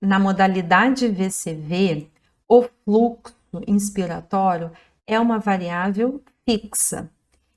Na modalidade VCV, o fluxo inspiratório é uma variável fixa.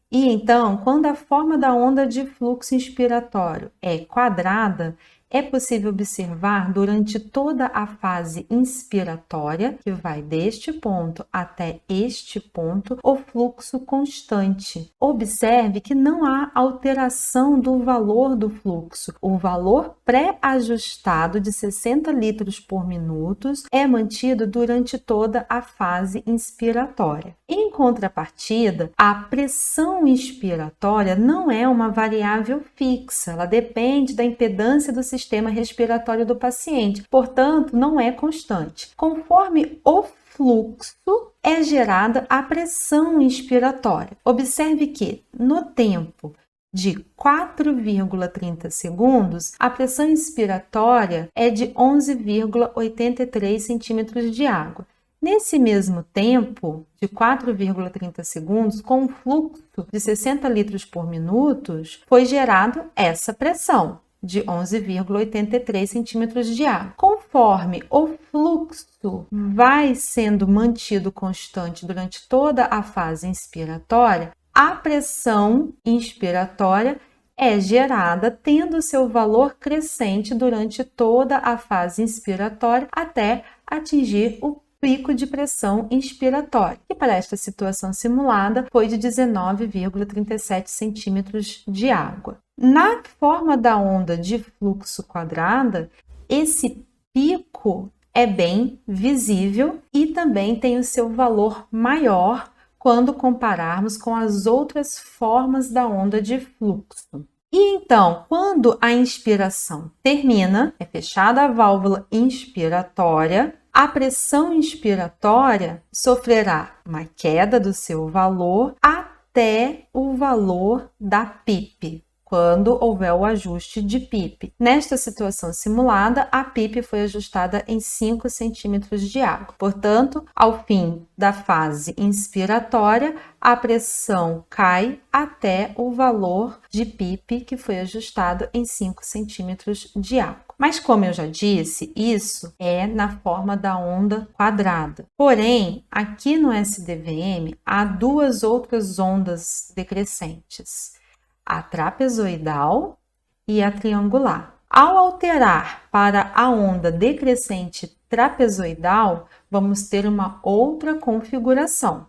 E então, quando a forma da onda de fluxo inspiratório é quadrada, é possível observar durante toda a fase inspiratória, que vai deste ponto até este ponto, o fluxo constante. Observe que não há alteração do valor do fluxo. O valor pré-ajustado de 60 litros por minuto é mantido durante toda a fase inspiratória. Em contrapartida, a pressão inspiratória não é uma variável fixa, ela depende da impedância do sistema respiratório do paciente, portanto, não é constante. Conforme o fluxo, é gerada a pressão inspiratória. Observe que, no tempo de 4,30 segundos, a pressão inspiratória é de 11,83 centímetros de água. Nesse mesmo tempo, de 4,30 segundos, com um fluxo de 60 litros por minuto, foi gerado essa pressão de 11,83 centímetros de água. Conforme o fluxo vai sendo mantido constante durante toda a fase inspiratória, a pressão inspiratória é gerada tendo seu valor crescente durante toda a fase inspiratória até atingir o pico de pressão inspiratória, que para esta situação simulada foi de 19,37 centímetros de água. Na forma da onda de fluxo quadrada, esse pico é bem visível e também tem o seu valor maior quando compararmos com as outras formas da onda de fluxo. E então, quando a inspiração termina, é fechada a válvula inspiratória, a pressão inspiratória sofrerá uma queda do seu valor até o valor da PIP, quando houver o ajuste de PIP. Nesta situação simulada, a PIP foi ajustada em 5 centímetros de água. Portanto, ao fim da fase inspiratória, a pressão cai até o valor de PIP que foi ajustado em 5 centímetros de água. Mas, como eu já disse, isso é na forma da onda quadrada. Porém, aqui no SDVM, há duas outras ondas decrescentes: a trapezoidal e a triangular. Ao alterar para a onda decrescente trapezoidal, vamos ter uma outra configuração.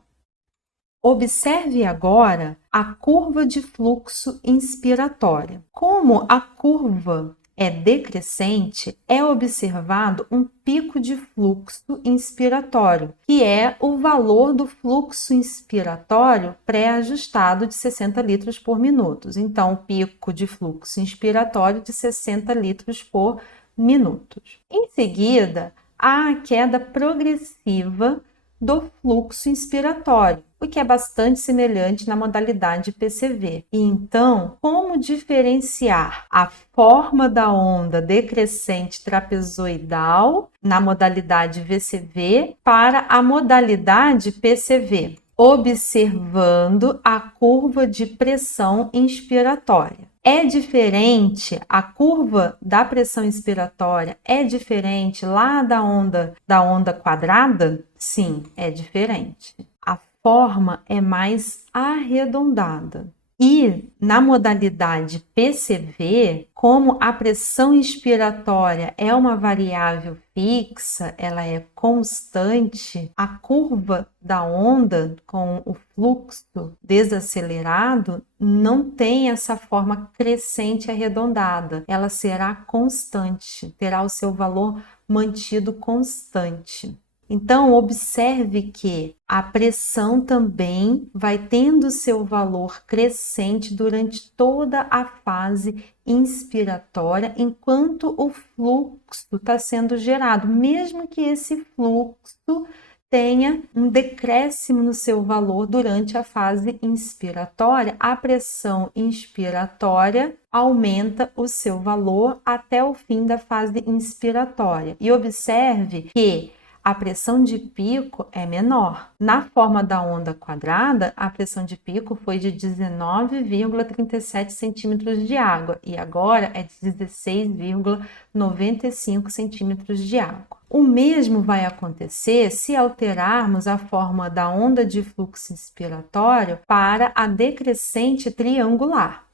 Observe agora a curva de fluxo inspiratória. Como a curva é decrescente, é observado um pico de fluxo inspiratório, que é o valor do fluxo inspiratório pré-ajustado de 60 litros por minuto. Então, pico de fluxo inspiratório de 60 litros por minuto. Em seguida, há a queda progressiva do fluxo inspiratório, o que é bastante semelhante na modalidade PCV. E então, como diferenciar a forma da onda decrescente trapezoidal na modalidade VCV para a modalidade PCV? Observando a curva de pressão inspiratória. É diferente, a curva da pressão inspiratória é diferente lá da onda quadrada? Sim, é diferente. A forma é mais arredondada. E na modalidade PCV, como a pressão inspiratória é uma variável fixa, ela é constante, a curva da onda com o fluxo desacelerado não tem essa forma crescente arredondada, ela será constante, terá o seu valor mantido constante. Então, observe que a pressão também vai tendo seu valor crescente durante toda a fase inspiratória, enquanto o fluxo está sendo gerado, mesmo que esse fluxo tenha um decréscimo no seu valor durante a fase inspiratória, a pressão inspiratória aumenta o seu valor até o fim da fase inspiratória. E observe que a pressão de pico é menor. Na forma da onda quadrada, a pressão de pico foi de 19,37 centímetros de água e agora é de 16,95 centímetros de água. O mesmo vai acontecer se alterarmos a forma da onda de fluxo inspiratório para a decrescente triangular.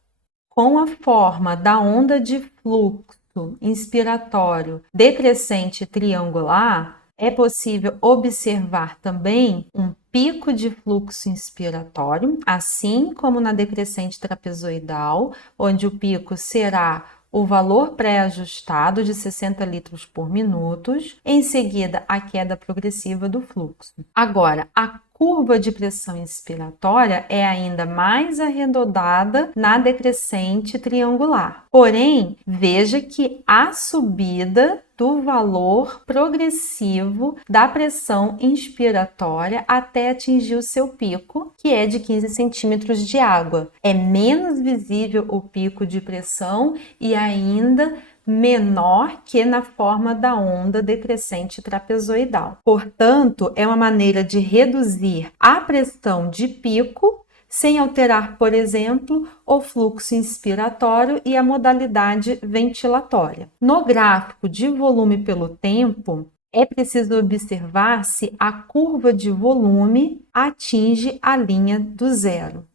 Com a forma da onda de fluxo inspiratório decrescente triangular, é possível observar também um pico de fluxo inspiratório, assim como na decrescente trapezoidal, onde o pico será o valor pré-ajustado de 60 litros por minuto, em seguida a queda progressiva do fluxo. Agora, a curva de pressão inspiratória é ainda mais arredondada na decrescente triangular. Porém, veja que a subida do valor progressivo da pressão inspiratória até atingir o seu pico, que é de 15 centímetros de água. É menos visível o pico de pressão e ainda menor que na forma da onda decrescente trapezoidal. Portanto, é uma maneira de reduzir a pressão de pico sem alterar, por exemplo, o fluxo inspiratório e a modalidade ventilatória. No gráfico de volume pelo tempo, é preciso observar se a curva de volume atinge a linha do zero.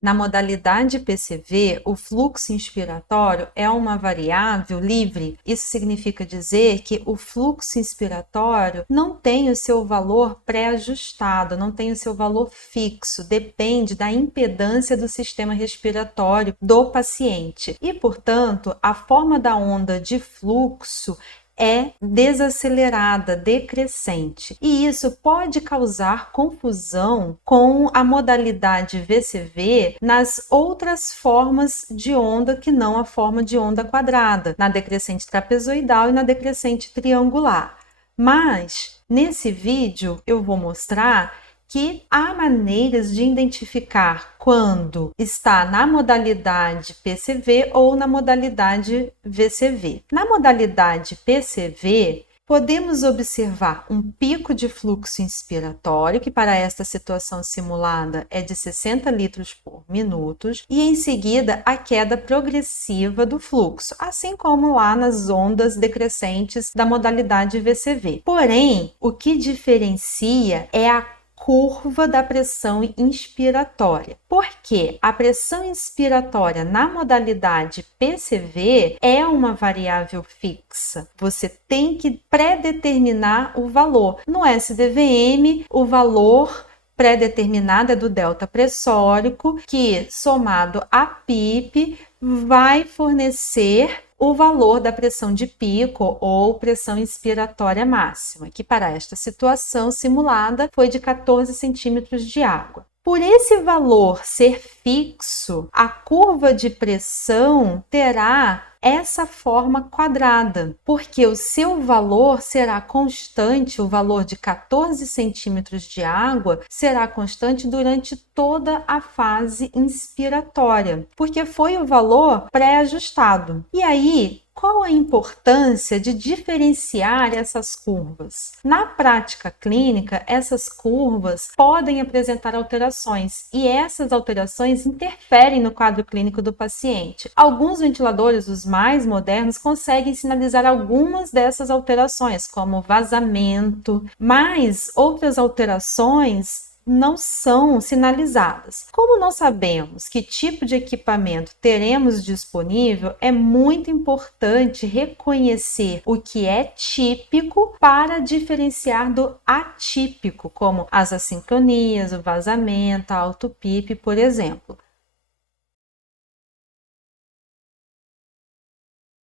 Na modalidade PCV, o fluxo inspiratório é uma variável livre. Isso significa dizer que o fluxo inspiratório não tem o seu valor pré-ajustado, não tem o seu valor fixo, depende da impedância do sistema respiratório do paciente. E, portanto, a forma da onda de fluxo é desacelerada, decrescente. E isso pode causar confusão com a modalidade VCV nas outras formas de onda que não a forma de onda quadrada, na decrescente trapezoidal e na decrescente triangular. Mas, nesse vídeo, eu vou mostrar que há maneiras de identificar quando está na modalidade PCV ou na modalidade VCV. Na modalidade PCV, podemos observar um pico de fluxo inspiratório, que para esta situação simulada é de 60 litros por minuto, e em seguida a queda progressiva do fluxo, assim como lá nas ondas decrescentes da modalidade VCV. Porém, o que diferencia é a curva da pressão inspiratória, porque a pressão inspiratória na modalidade PCV é uma variável fixa. Você tem que predeterminar o valor. No SDVM, o valor pré-determinado é do delta pressórico, que somado a PIP vai fornecer o valor da pressão de pico ou pressão inspiratória máxima, que para esta situação simulada foi de 14 centímetros de água. Por esse valor ser fixo, a curva de pressão terá essa forma quadrada, porque o seu valor será constante, o valor de 14 centímetros de água será constante durante toda a fase inspiratória, porque foi o valor pré-ajustado. E aí, qual a importância de diferenciar essas curvas? Na prática clínica, essas curvas podem apresentar alterações e essas alterações interferem no quadro clínico do paciente. Alguns ventiladores, os mais modernos, conseguem sinalizar algumas dessas alterações, como vazamento, mas outras alterações não são sinalizadas. Como não sabemos que tipo de equipamento teremos disponível, é muito importante reconhecer o que é típico para diferenciar do atípico, como as assincronias, o vazamento, a auto-PIP, por exemplo.